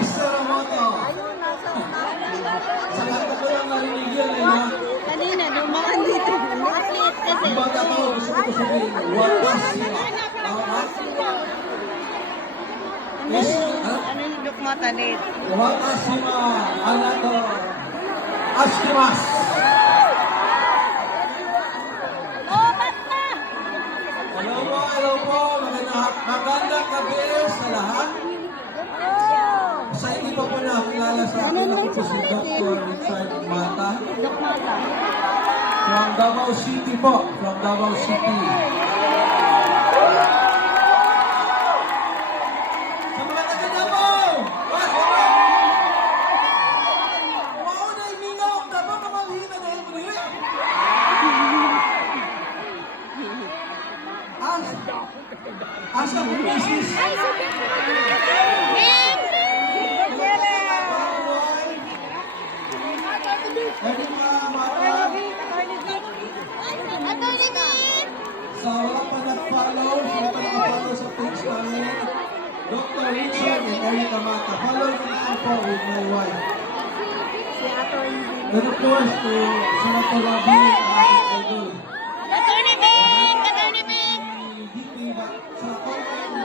Mr. Moto. Sa kanta ko lang narinig yan eh, no? Kanina, dumaan dito. Nakaklit kasi. Ang bata ko, gusto ko sabihin, Wakashima. Tama ba? Yes, ha? Ano yung lukmata late? Wakashima, anato, ashimasu. Oh, ba't na? Hello po, magandang gabi sa lahat. Sa hindi pa po nakakilala sa akin, ako po si Dr. Richard Mata. Lukmata. From Davao City po, from Davao City. Sa mga taga-Davao! Mauna yung mingaw, Davao na malihina dahil mo nila. Asa po misis? Pwede sa wala pa nag-follow, sa wala pa nag-follow sa page namin, Dr. Richard and Erica Mata. Follow nyo na ako with my wife. And of course, to Senator Rabi, ang aking idol. Attorney Bing! Attorney Bing! DP, sa content,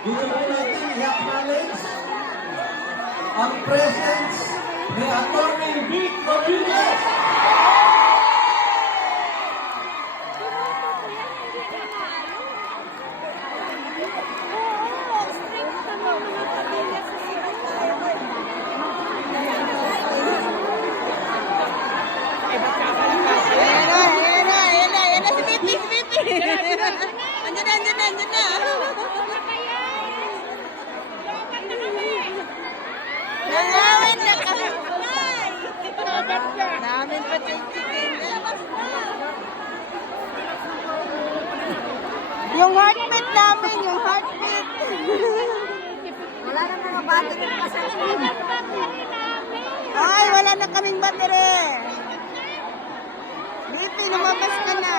gusto po natin i-acknowledge ang presence ni Attorney Vic Rodriguez. Ayan na si Pipi, si Pipi. Andyan na. Nangawin na kami. Namin pa chichikin. Yung heartbeat namin, yung heartbeat. Wala na mga battery pa sa Ay, wala na kaming battery. Pipi, lumabas ka na.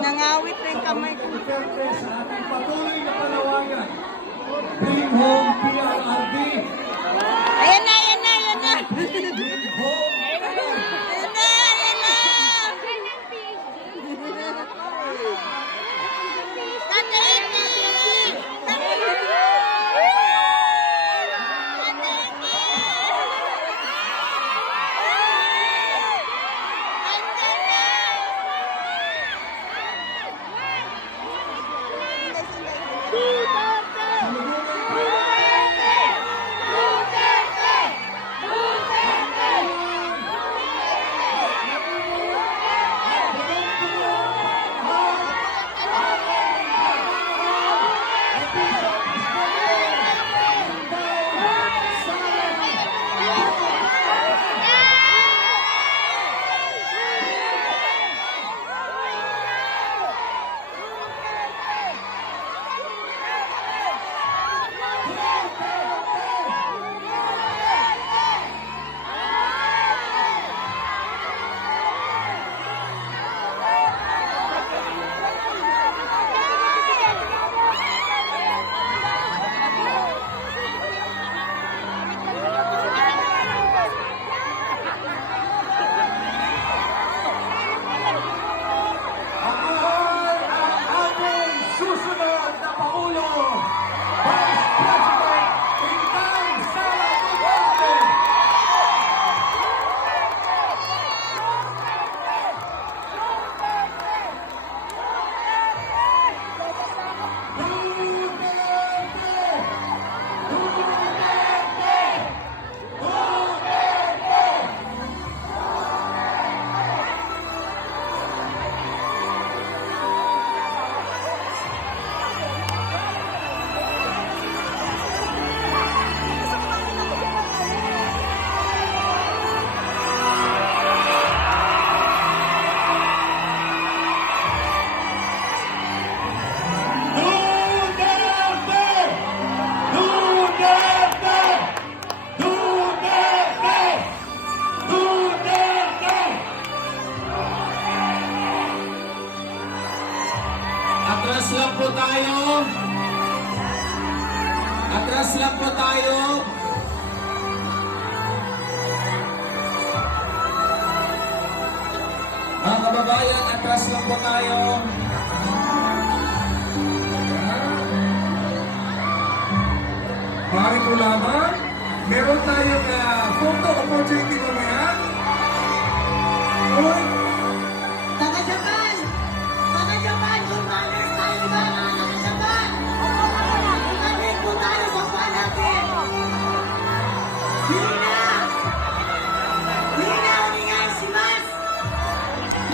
Nangawit na yung kamay ko. Sa ating patuloy na panawagan. Bring home PRRD. Ayan na. Bring home. Ayan na. lang po tayo. Atras lang po tayo. Mga kababayan, atras lang po tayo. Pare ko lamang, meron tayong photo opportunity mamaya. Uy, Taga-Japan! Taga-Japan! Yung banners tayo ba? Mga taga-Japan! Kapit po tayo sa buwan natin! Lina! Lina, onegai shimasu!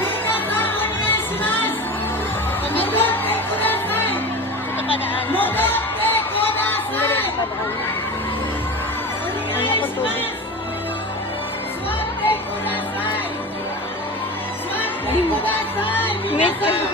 Lina ka, onegai shimasu! Modotte kudasai! Modotte kudasai! Onegai shimasu! Swatte kudasai! Swatte kudasai! Minasan!